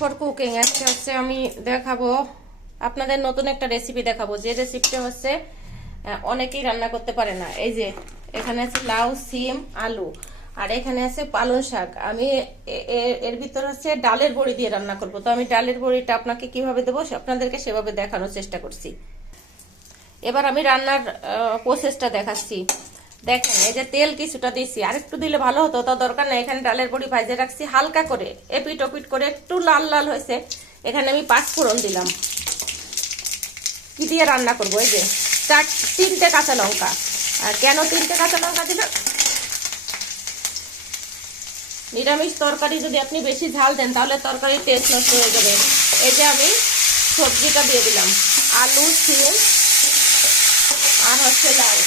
For cooking. আজকে হচ্ছে আমি দেখাবো আপনাদের নতুন একটা রেসিপি দেখাবো, যে রেসিপিটা হচ্ছে অনেকেই রান্না করতে পারে না। এই যে এখানে আছে লাউ, সিম, আলু, আর এখানে আছে পালং শাক। আমি এর ভিতর হচ্ছে ডালের বড়ি দিয়ে রান্না করব। তো আমি ডালের বড়িটা আপনাকে কিভাবে দেবো আপনাদেরকে সেভাবে দেখানোর চেষ্টা করছি। এবার আমি রান্নার প্রসেসটা দেখাচ্ছি। দেখেন, এই যে তেল কিছুটা দিয়েছি, আর একটু দিলে ভালো হতো, তা দরকার নেই। এখানে ডালের বড়ি ভাজে রাখছি হালকা করে, এপিট ওপিট করে একটু লাল লাল হয়েছে। এখানে আমি 5 ফোড়ন দিলাম। কি দিয়ে রান্না করবো? এই যে 3টে কাঁচা লঙ্কা। আর কেন 3টে কাঁচা লঙ্কা দিলাম? নিরামিষ তরকারি যদি আপনি বেশি ঝাল দেন তাহলে তরকারির টেস্ট নষ্ট হয়ে যাবে। এই যে আমি সবজিটা দিয়ে দিলাম, আলু, সিম আর হচ্ছে লাউ।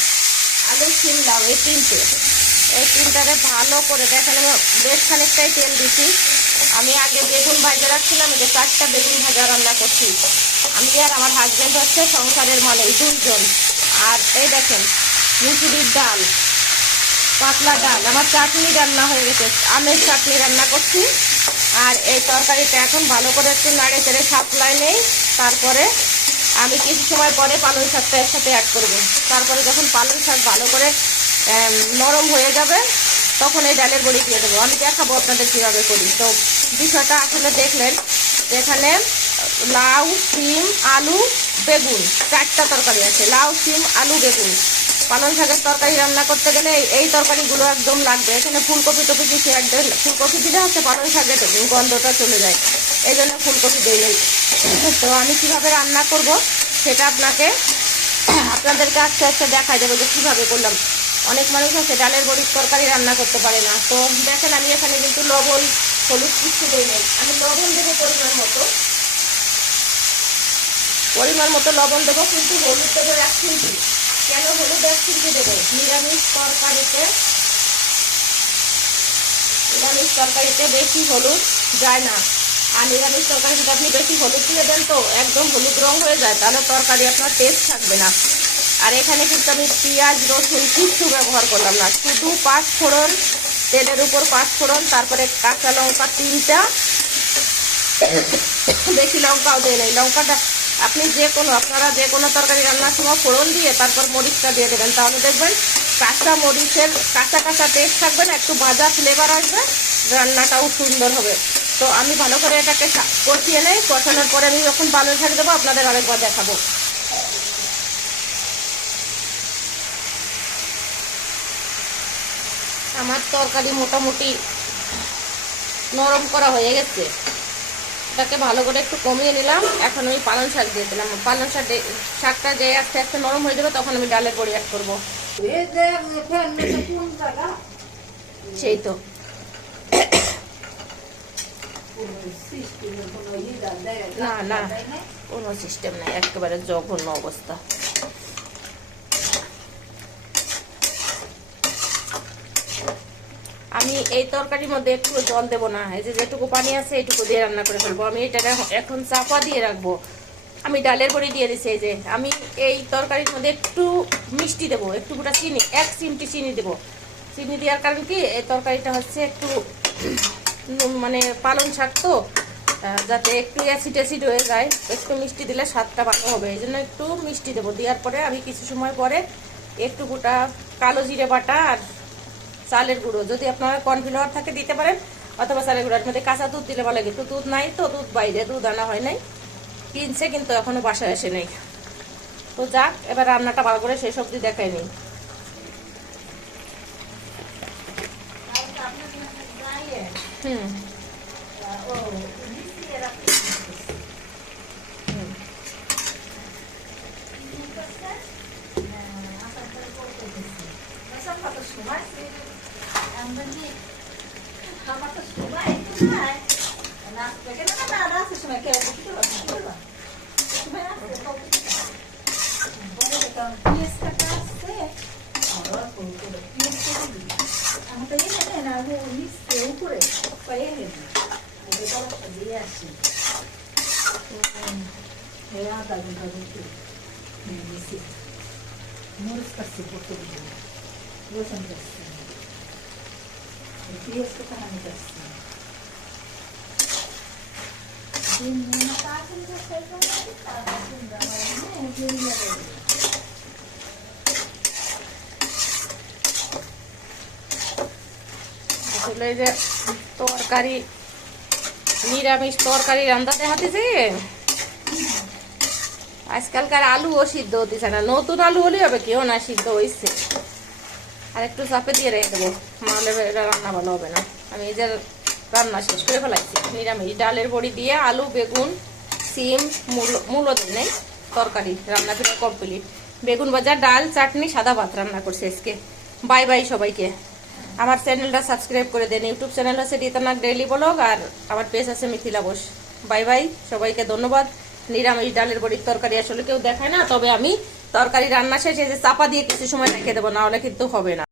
আলু, সিম, লাউ, এই তিনটারে ভালো করে দেখেন। আমি বেশ খানিকটাই তেল দিছি। আমি আগে বেগুন ভাজা রাখছিলাম, এই যে 4টা বেগুন ভাজা রান্না করছি। আমি আর আমার হাজবেন্ড হচ্ছে সংসারের মানে 2 জন। আর এই দেখেন মুসুরির ডাল, পাতলা ডাল, আমার চাটনি রান্না হয়ে গেছে, আমের চাটনি রান্না করছি। আর এই তরকারিটা এখন ভালো করে একটু নাড়ে চেড়ে সাপ্লাই নেই। তারপরে আমি কিছু সময় পরে পালং শাকটা এর সাথে অ্যাড করবো। তারপরে যখন পালং শাক ভালো করে নরম হয়ে যাবে তখন এই ডালের বড়ি দিয়ে দেবো। আমি দেখাবো আপনাদের কীভাবে করি। তো বিষয়টা আসলে দেখলেন, এখানে লাউ, সিম, আলু, বেগুন, 4টা তরকারি আছে। লাউ, সিম, আলু, বেগুন। পালং শাকের তরকারি রান্না করতে গেলে এই তরকারিগুলো একদম লাগবে। এখানে ফুলকপি টপি কিছু একদম, ফুলকপি দিলে হচ্ছে পালং শাকের গন্ধটা চলে যায়, এই জন্য ফুলকপি দিই। তো আমি কিভাবে রান্না করব সেটা আপনাদেরকে আস্তে আস্তে দেখাই দেবো যে কীভাবে করলাম। অনেক মানুষ আছে ডালের বড়ির তরকারি রান্না করতে পারে না। তো দেখেন, আমি এখানে কিন্তু লবণ হলুদ কিছু দিই নেই। আমি লবণ দেবো পরিমাণ মতো লবণ দেবো, কিন্তু হলুদ দেবো 1 চিমটি। কেন হলুদ 1 চিমটি দেবো? নিরামিষ তরকারিতে বেশি হলুদ যায় না। আর নিরামিষ তরকারি যদি আপনি বেশি হলুদ দিয়ে দেন তো একদম হলুদ রং হয়ে যায়, তাহলে তরকারি আপনার টেস্ট থাকবে না। আর এখানে কিন্তু আমি পেঁয়াজ রসুন কিচ্ছু ব্যবহার করলাম না, শুধু 5 ফোড়ন, তেলের উপর 5 ফোড়ন, তারপরে কাঁচা লঙ্কা 3টা, বেশি লঙ্কাও দেয় নেই। লঙ্কাটা আপনারা যে কোনো তরকারি রান্নার সময় ফোড়ন দিয়ে তারপর মরিচটা দিয়ে দেবেন, তাহলে দেখবেন কাঁচা মরিচের কাঁচা টেস্ট থাকবে না, একটু ভাজা ফ্লেভার আসবে, রান্নাটাও সুন্দর হবে। তো আমি ভালো করে এটাকে কষিয়ে নেই। কষানোর পরে আমি যখন পালং শাক দেবো আপনাদের আরেকবার দেখাবো। আমার তরকারি মোটামুটি নরম করা হয়ে গেছে, এটাকে ভালো করে একটু কমিয়ে নিলাম। এখন আমি পালং শাক দিয়ে দিলাম। পালং শাকটা যে আস্তে আস্তে নরম হয়ে যাবে তখন আমি ডালের বড়ি অ্যাড করবো। সেই তো না কোনো সিস্টেম নাই, একেবারে জঘন্য অবস্থা। আমি এই তরকারির মধ্যে একটু জল দেবো না, এই যে যেটুকু পানি আছে এইটুকু দিয়ে রান্না করে ফেলবো। আমি এটা এখন চাপা দিয়ে রাখবো। আমি ডালের বড়ি দিয়ে দিচ্ছি। এই যে আমি এই তরকারির মধ্যে একটু মিষ্টি দেবো, একটু গোটা চিনি, 1 চিমটি চিনি দেবো। চিনি দেওয়ার কারণ কি, এই তরকারিটা হচ্ছে একটু মানে পালং শাক তো, যাতে একটু অ্যাসিড হয়ে যায়, একটু মিষ্টি দিলে স্বাদটা ভালো হবে, এই জন্য একটু মিষ্টি দেবো। দেওয়ার পরে আমি কিছু সময় পরে একটু গোটা কালো জিরে বাটা আর চালের গুঁড়ো, যদি আপনার কর্নফ্লাওয়ার থাকে দিতে পারেন, অথবা চালের গুঁড়োর মধ্যে কাঁচা দুধ দিলে ভালো লাগে। তো দুধ নাই, তো দুধ বাইরে দুধ আনা হয় নাই, কিনছে, কিন্তু এখনো বাসায় আসে নেই। তো যাক, এবার রান্নাটা ভালো করে শেষ অবধি দেখাই নিই। আসলে যে তরকারি নিরামিষ তরকারি রান্না দেখাতেছে আজকালকার আলুও সিদ্ধ হতেছে না, নতুন আলু হলে হবে কেউ না সিদ্ধ হয়েছে। আর একটু চাপে দিয়ে রেখে দেবো, নাহলে এটা রান্না ভালো হবে না। আমি এই যে রান্না শেষ করে ফেলাইছি নিরামিষ ডালের বড়ি দিয়ে আলু বেগুন সিম মূলো নেই তরকারি রান্না করে কমপ্লিট। বেগুন ভাজা ডাল চাটনি সাদা ভাত রান্না করছি আজকে। বাই বাই সবাইকে। আমার চ্যানেলটা সাবস্ক্রাইব করে দেন। ইউটিউব চ্যানেল আছে রিতানাক ডেইলি ব্লগ, আর আমার পেজ আছে মিথিলা বোস। বাই বাই সবাইকে, ধন্যবাদ। নিরামিষ ডালের বড়ির তরকারি আসলে কেউ দেখায় না, তবে আমি তরকারি রান্না শেষে যে চাপা দিয়ে কিছু সময় রেখে দেবো, না হলে কিন্তু হবে না।